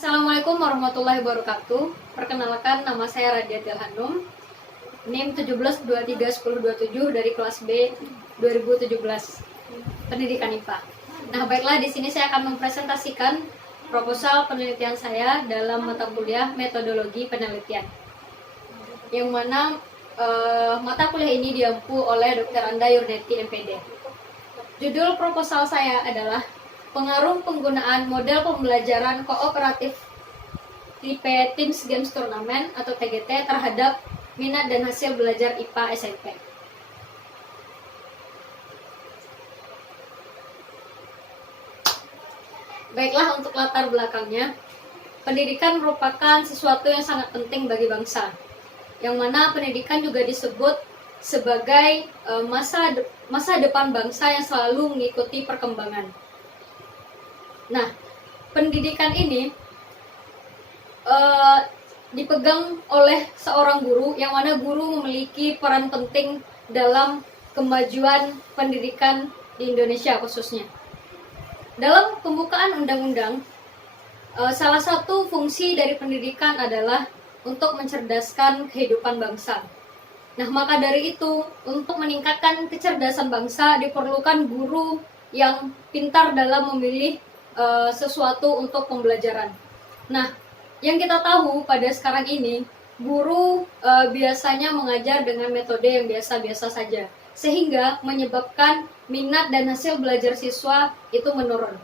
Assalamualaikum warahmatullahi wabarakatuh. Perkenalkan, nama saya Radiatil Hanum, NIM 17231027 dari kelas B 2017 Pendidikan IPA. Nah, baiklah, di sini saya akan mempresentasikan proposal penelitian saya dalam mata kuliah metodologi penelitian. Yang mana mata kuliah ini diampu oleh Dr. Anda Yurneti MPD. Judul proposal saya adalah pengaruh penggunaan model pembelajaran kooperatif tipe Teams Games Tournament atau TGT terhadap minat dan hasil belajar IPA SMP. Baiklah, untuk latar belakangnya, pendidikan merupakan sesuatu yang sangat penting bagi bangsa, yang mana pendidikan juga disebut sebagai masa depan bangsa yang selalu mengikuti perkembangan. Nah, pendidikan ini dipegang oleh seorang guru, yang mana guru memiliki peran penting dalam kemajuan pendidikan di Indonesia khususnya. Dalam pembukaan undang-undang, salah satu fungsi dari pendidikan adalah untuk mencerdaskan kehidupan bangsa. Nah, maka dari itu, untuk meningkatkan kecerdasan bangsa diperlukan guru yang pintar dalam memilih sesuatu untuk pembelajaran. Nah, yang kita tahu pada sekarang ini, guru biasanya mengajar dengan metode yang biasa-biasa saja, sehingga menyebabkan minat dan hasil belajar siswa itu menurun.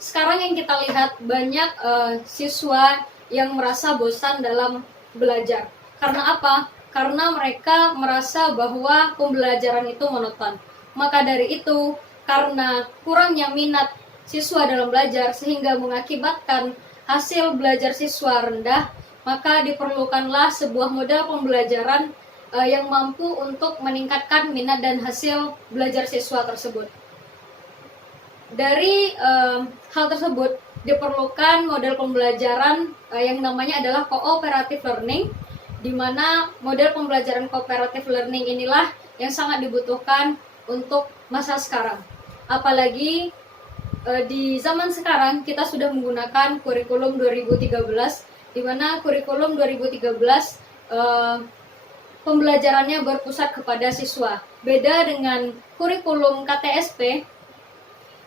Sekarang yang kita lihat, banyak siswa yang merasa bosan dalam belajar. Karena apa? Karena mereka merasa bahwa pembelajaran itu monoton. Maka dari itu, karena kurangnya minat siswa dalam belajar sehingga mengakibatkan hasil belajar siswa rendah, maka diperlukanlah sebuah model pembelajaran yang mampu untuk meningkatkan minat dan hasil belajar siswa tersebut. Dari hal tersebut diperlukan model pembelajaran yang namanya adalah cooperative learning, di mana model pembelajaran cooperative learning inilah yang sangat dibutuhkan untuk masa sekarang. Apalagi di zaman sekarang kita sudah menggunakan kurikulum 2013, di mana kurikulum 2013 pembelajarannya berpusat kepada siswa. Beda dengan kurikulum KTSP,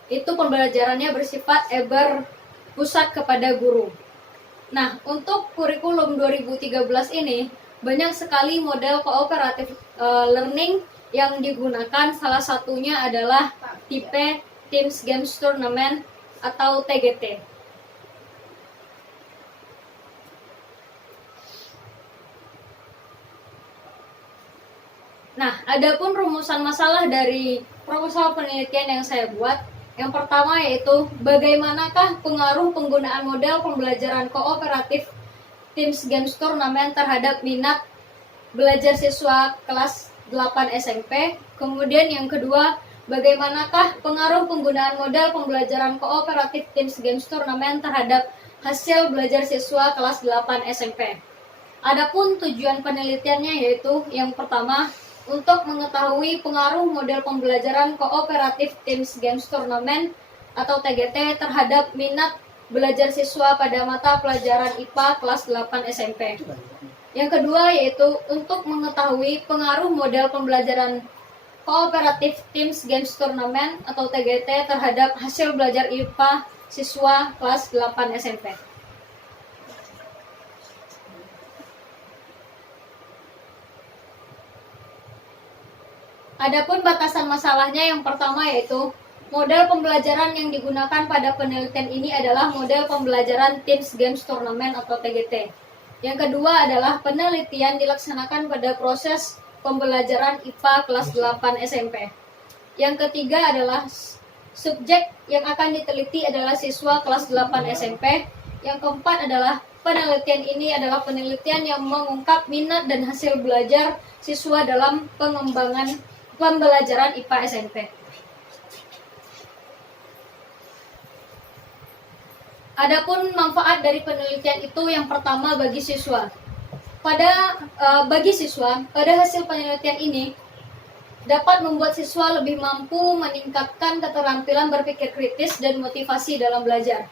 itu pembelajarannya bersifat berpusat kepada guru. Nah, untuk kurikulum 2013 ini banyak sekali model cooperative learning yang digunakan. Salah satunya adalah tipe Teams Games Tournament atau TGT. Nah, adapun rumusan masalah dari proposal penelitian yang saya buat, yang pertama yaitu bagaimanakah pengaruh penggunaan model pembelajaran kooperatif Teams Games Tournament terhadap minat belajar siswa kelas 8 SMP. Kemudian yang kedua, bagaimanakah pengaruh penggunaan model pembelajaran kooperatif Teams Games Tournament terhadap hasil belajar siswa kelas 8 SMP. Adapun tujuan penelitiannya yaitu yang pertama, untuk mengetahui pengaruh model pembelajaran kooperatif Teams Games Tournament atau TGT terhadap minat belajar siswa pada mata pelajaran IPA kelas 8 SMP. Yang kedua yaitu untuk mengetahui pengaruh model pembelajaran kooperatif Teams Games Tournament atau TGT terhadap hasil belajar IPA siswa kelas 8 SMP. Adapun batasan masalahnya, yang pertama yaitu model pembelajaran yang digunakan pada penelitian ini adalah model pembelajaran Teams Games Tournament atau TGT. Yang kedua adalah penelitian dilaksanakan pada proses pembelajaran IPA kelas 8 SMP. Yang ketiga adalah subjek yang akan diteliti adalah siswa kelas 8 SMP. Yang keempat adalah penelitian ini adalah penelitian yang mengungkap minat dan hasil belajar siswa dalam pengembangan pembelajaran IPA SMP. Adapun manfaat dari penelitian itu, yang pertama bagi siswa. Bagi siswa, pada hasil penelitian ini dapat membuat siswa lebih mampu meningkatkan keterampilan berpikir kritis dan motivasi dalam belajar.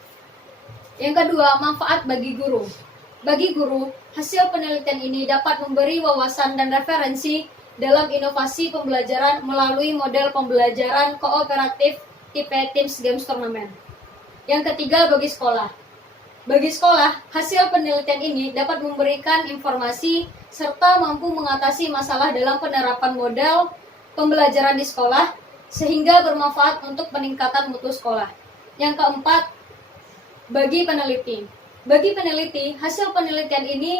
Yang kedua, manfaat bagi guru. Bagi guru, hasil penelitian ini dapat memberi wawasan dan referensi dalam inovasi pembelajaran melalui model pembelajaran kooperatif tipe Teams Games Tournament. Yang ketiga, bagi sekolah. Bagi sekolah, hasil penelitian ini dapat memberikan informasi serta mampu mengatasi masalah dalam penerapan model pembelajaran di sekolah sehingga bermanfaat untuk peningkatan mutu sekolah. Yang keempat, bagi peneliti. Bagi peneliti, hasil penelitian ini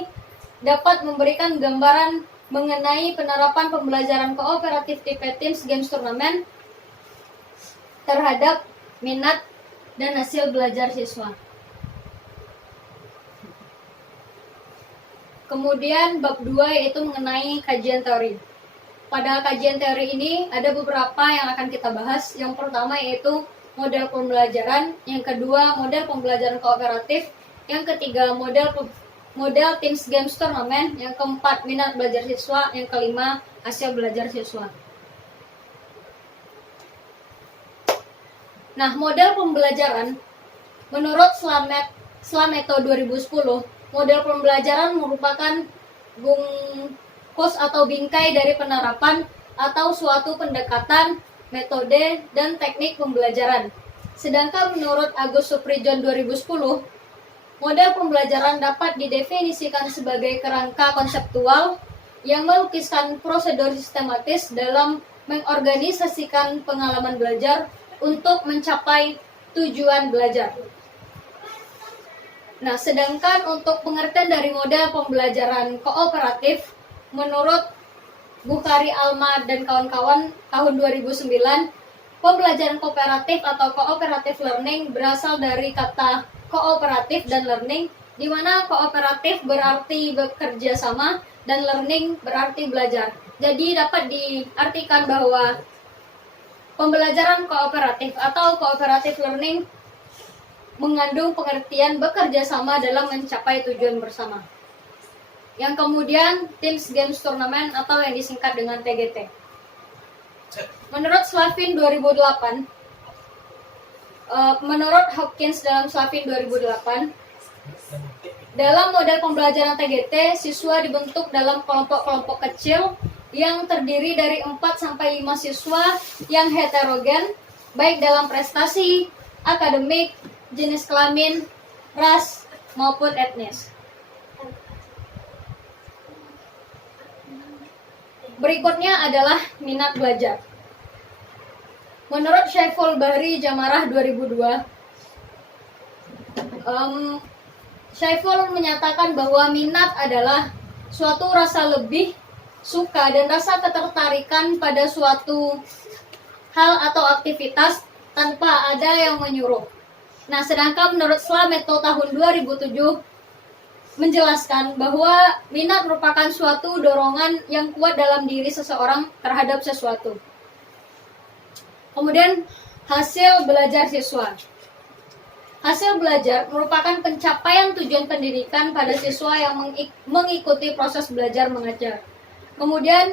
dapat memberikan gambaran mengenai penerapan pembelajaran kooperatif tipe Teams Games Tournament terhadap minat dan hasil belajar siswa. Kemudian bab 2 yaitu mengenai kajian teori. Pada kajian teori ini ada beberapa yang akan kita bahas. Yang pertama yaitu model pembelajaran, yang kedua model pembelajaran kooperatif, yang ketiga model Teams Games Tournament, yang keempat minat belajar siswa, yang kelima hasil belajar siswa. Nah, model pembelajaran menurut Slameto 2010, model pembelajaran merupakan bungkus atau bingkai dari penerapan atau suatu pendekatan, metode, dan teknik pembelajaran. Sedangkan menurut Agus Suprijon 2010, model pembelajaran dapat didefinisikan sebagai kerangka konseptual yang melukiskan prosedur sistematis dalam mengorganisasikan pengalaman belajar untuk mencapai tujuan belajar. Nah, sedangkan untuk pengertian dari model pembelajaran kooperatif, menurut Bukhari Alma dan kawan-kawan tahun 2009, pembelajaran kooperatif atau cooperative learning berasal dari kata kooperatif dan learning, di mana kooperatif berarti bekerja sama dan learning berarti belajar. Jadi dapat diartikan bahwa pembelajaran kooperatif atau cooperative learning mengandung pengertian bekerja sama dalam mencapai tujuan bersama. Yang kemudian Teams Games Tournament atau yang disingkat dengan TGT. Menurut Slavin 2008, menurut Hopkins dalam Slavin 2008, dalam model pembelajaran TGT, siswa dibentuk dalam kelompok-kelompok kecil yang terdiri dari 4-5 siswa yang heterogen, baik dalam prestasi, akademik, jenis kelamin, ras, maupun etnis. Berikutnya adalah minat belajar. Menurut Syaiful Bahri Jamarah 2002, Syaiful menyatakan bahwa minat adalah suatu rasa lebih suka dan rasa ketertarikan pada suatu hal atau aktivitas tanpa ada yang menyuruh. Nah, sedangkan menurut Slameto tahun 2007 menjelaskan bahwa minat merupakan suatu dorongan yang kuat dalam diri seseorang terhadap sesuatu. Kemudian hasil belajar siswa. Hasil belajar merupakan pencapaian tujuan pendidikan pada siswa yang mengikuti proses belajar mengajar. Kemudian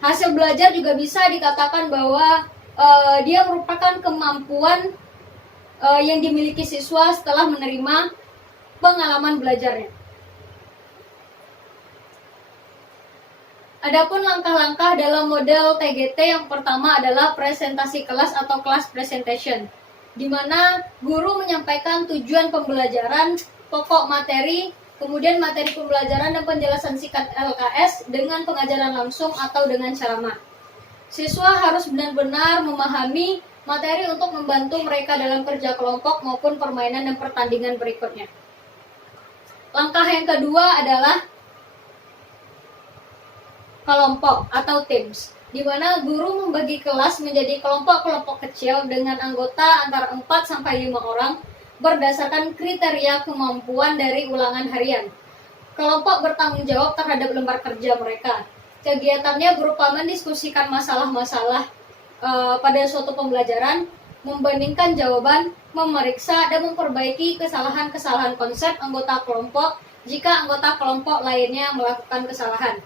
hasil belajar juga bisa dikatakan bahwa dia merupakan kemampuan yang dimiliki siswa setelah menerima pengalaman belajarnya. Adapun langkah-langkah dalam model TGT yang pertama adalah presentasi kelas atau class presentation, di mana guru menyampaikan tujuan pembelajaran, pokok materi, kemudian materi pembelajaran dan penjelasan singkat LKS dengan pengajaran langsung atau dengan ceramah. Siswa harus benar-benar memahami materi untuk membantu mereka dalam kerja kelompok maupun permainan dan pertandingan berikutnya. Langkah yang kedua adalah kelompok atau teams, di mana guru membagi kelas menjadi kelompok-kelompok kecil dengan anggota antara 4-5 orang berdasarkan kriteria kemampuan dari ulangan harian. Kelompok bertanggung jawab terhadap lembar kerja mereka. Kegiatannya berupa mendiskusikan masalah-masalah pada suatu pembelajaran, membandingkan jawaban, memeriksa dan memperbaiki kesalahan-kesalahan konsep anggota kelompok jika anggota kelompok lainnya melakukan kesalahan.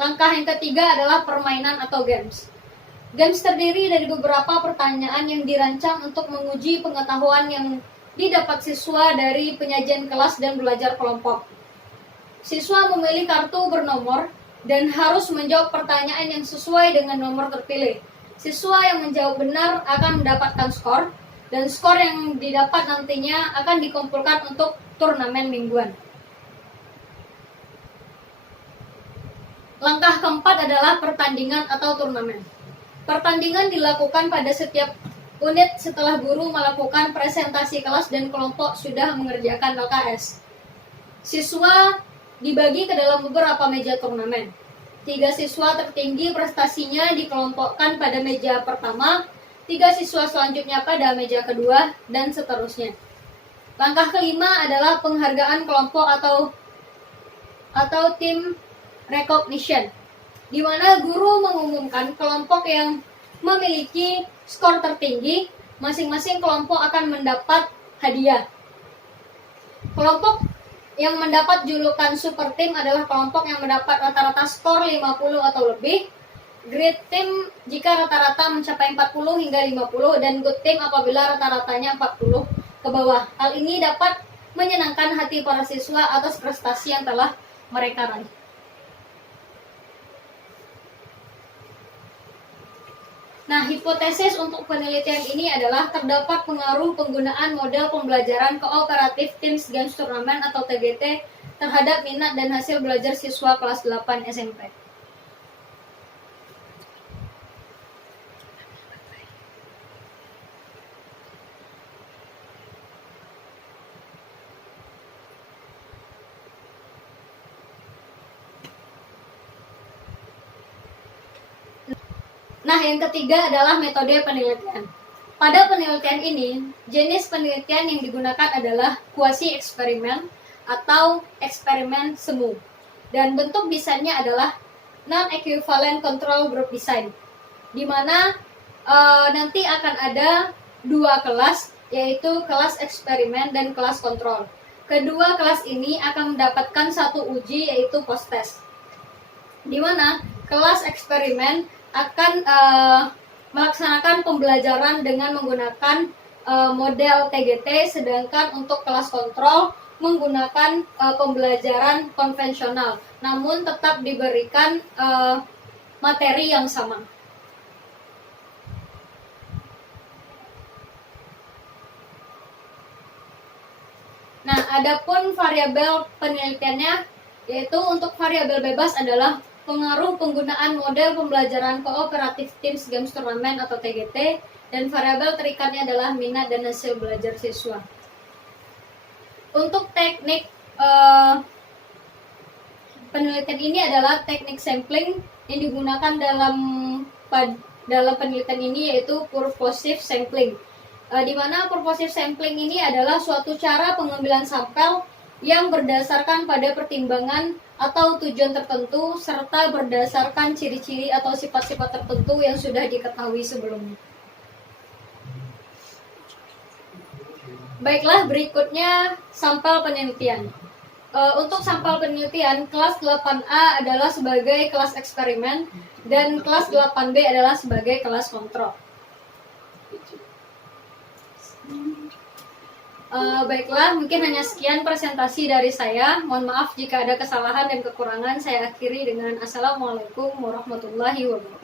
Langkah yang ketiga adalah permainan atau games. Games terdiri dari beberapa pertanyaan yang dirancang untuk menguji pengetahuan yang didapat siswa dari penyajian kelas dan belajar kelompok. Siswa memilih kartu bernomor dan harus menjawab pertanyaan yang sesuai dengan nomor terpilih. Siswa yang menjawab benar akan mendapatkan skor, dan skor yang didapat nantinya akan dikumpulkan untuk turnamen mingguan. Langkah keempat adalah pertandingan atau turnamen. Pertandingan dilakukan pada setiap unit setelah guru melakukan presentasi kelas dan kelompok sudah mengerjakan LKS. Siswa dibagi ke dalam beberapa meja turnamen. 3 siswa tertinggi prestasinya dikelompokkan pada meja pertama, 3 siswa selanjutnya pada meja kedua, dan seterusnya. Langkah kelima adalah penghargaan kelompok atau team recognition, di mana guru mengumumkan kelompok yang memiliki skor tertinggi. Masing-masing kelompok akan mendapat hadiah. Kelompok yang mendapat julukan super team adalah kelompok yang mendapat rata-rata skor 50 atau lebih. Great team jika rata-rata mencapai 40 hingga 50, dan good team apabila rata-ratanya 40 ke bawah. Hal ini dapat menyenangkan hati para siswa atas prestasi yang telah mereka raih. Nah, hipotesis untuk penelitian ini adalah terdapat pengaruh penggunaan model pembelajaran kooperatif Teams Games Turnamen atau TGT terhadap minat dan hasil belajar siswa kelas 8 SMP. Nah, yang ketiga adalah metode penelitian. Pada penelitian ini, jenis penelitian yang digunakan adalah kuasi eksperimen atau eksperimen semu. Dan bentuk desainnya adalah non-equivalent control group design, di mana nanti akan ada 2 kelas, yaitu kelas eksperimen dan kelas kontrol. Kedua kelas ini akan mendapatkan 1 uji, yaitu post test, di mana kelas eksperimen akan melaksanakan pembelajaran dengan menggunakan model TGT, sedangkan untuk kelas kontrol menggunakan pembelajaran konvensional, namun tetap diberikan materi yang sama. Nah, adapun variabel penelitiannya, yaitu untuk variabel bebas adalah pengaruh penggunaan model pembelajaran kooperatif Teams Games Turnamen atau TGT, dan variabel terikatnya adalah minat dan hasil belajar siswa. Untuk teknik penelitian ini adalah teknik sampling yang digunakan dalam penelitian ini, yaitu purposive sampling, di mana purposive sampling ini adalah suatu cara pengambilan sampel yang berdasarkan pada pertimbangan atau tujuan tertentu serta berdasarkan ciri-ciri atau sifat-sifat tertentu yang sudah diketahui sebelumnya. Baiklah, berikutnya sampel penelitian. Untuk sampel penelitian, kelas 8A adalah sebagai kelas eksperimen dan kelas 8B adalah sebagai kelas kontrol. Baiklah, mungkin hanya sekian presentasi dari saya. Mohon maaf jika ada kesalahan dan kekurangan. Saya akhiri dengan Assalamualaikum warahmatullahi wabarakatuh.